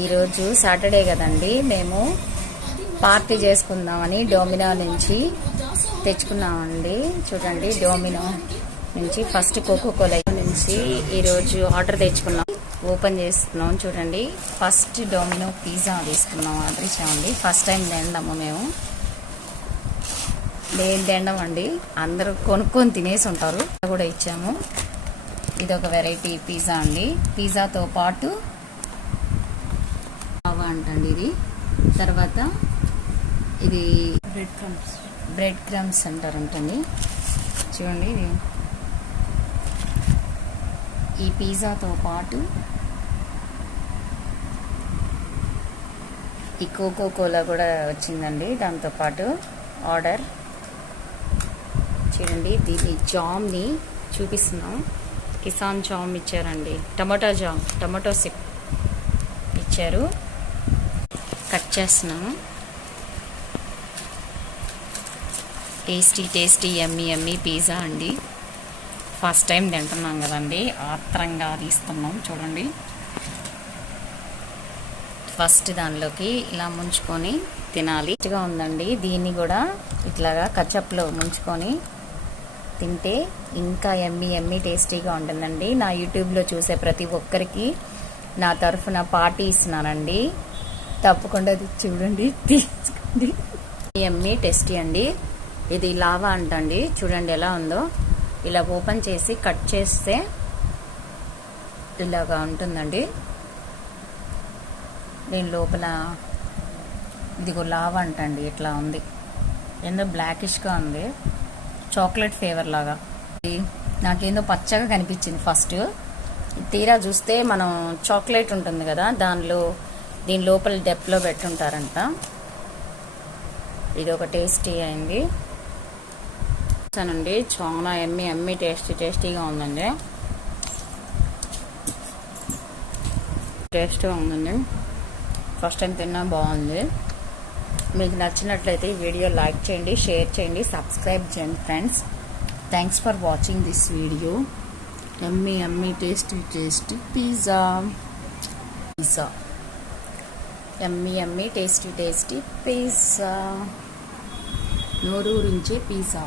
ఈరోజు సాటర్డే కదండి, మేము పార్టీ చేసుకుందామని డోమినో నుంచి తెచ్చుకున్నామండి. చూడండి, డోమినో నుంచి ఫస్ట్ కోకోకోలా నుంచి ఈరోజు ఆర్డర్ తెచ్చుకున్నాం. ఓపెన్ చేస్తున్నాం. చూడండి, ఫస్ట్ డోమినో పిజ్జా తీసుకున్నాం, ఆర్డర్ ఇచ్చామండి. ఫస్ట్ టైం తినడము మేము. నేను తినడం అండి, అందరూ కొనుక్కొని తినేసి ఉంటారు కూడా ఇచ్చాము. ఇది ఒక వెరైటీ పిజ్జా అండి. పిజ్జాతో పాటు అంటండి ఇది. తర్వాత ఇది బ్రెడ్ క్రమ్స్ అంటారంటండి. చూడండి, ఇది ఈ పిజ్జాతో పాటు ఈ కోకోకోలా కూడా వచ్చిందండి దాంతో పాటు ఆర్డర్. చూడండి, దీని జామ్ని చూపిస్తున్నాం. కిసాన్ జామ్ ఇచ్చారండి, టమాటో సిప్ ఇచ్చారు. కట్ చేస్తున్నాము. టేస్టీ యమ్మీ పిజ్జా అండి. ఫస్ట్ టైం తింటున్నాం కదండి, ఆత్రంగా తీస్తున్నాం. చూడండి, ఫస్ట్ దానిలోకి ఇలా ముంచుకొని తినాలి. మంచిగా ఉందండి. దీన్ని కూడా ఇట్లాగా కచప్లో ముంచుకొని తింటే ఇంకా యమ్మీ టేస్టీగా ఉంటుందండి. నా యూట్యూబ్లో చూసే ప్రతి ఒక్కరికి నా తరఫున పార్టీ ఇస్తున్నానండి. తప్పకుండా అది చూడండి, తీసుకోండి. యమ్మీ టేస్టీ అండి. ఇది లావా అంటండి. చూడండి ఎలా ఉందో. ఇలా ఓపెన్ చేసి కట్ చేస్తే ఇలాగా ఉంటుందండి. దీని లోపల ఇదిగో లావా అంటండి. ఇట్లా ఉంది, ఏందో బ్లాకిష్గా ఉంది, చాక్లెట్ ఫ్లేవర్ లాగా. నాకేందో పచ్చగా కనిపించింది ఫస్ట్. తీరా చూస్తే మనం చాక్లెట్ ఉంటుంది కదా, దీని లోపల డెప్లో పెట్టుంటారంట. ఇది ఒక టేస్టీ అయింది అండి. చాలా యమ్మీ టేస్టీగా ఉందండి. టేస్ట్గా ఉందండి. ఫస్ట్ టైం తిన్నా, బాగుంది. మీకు నచ్చినట్లయితే ఈ వీడియో లైక్ చేయండి, షేర్ చేయండి, సబ్స్క్రైబ్ చేయండి friends. Thanks for watching this video. Yummy tasty pizza. Yummy tasty pizza. నోరూరించే పిజ్జా.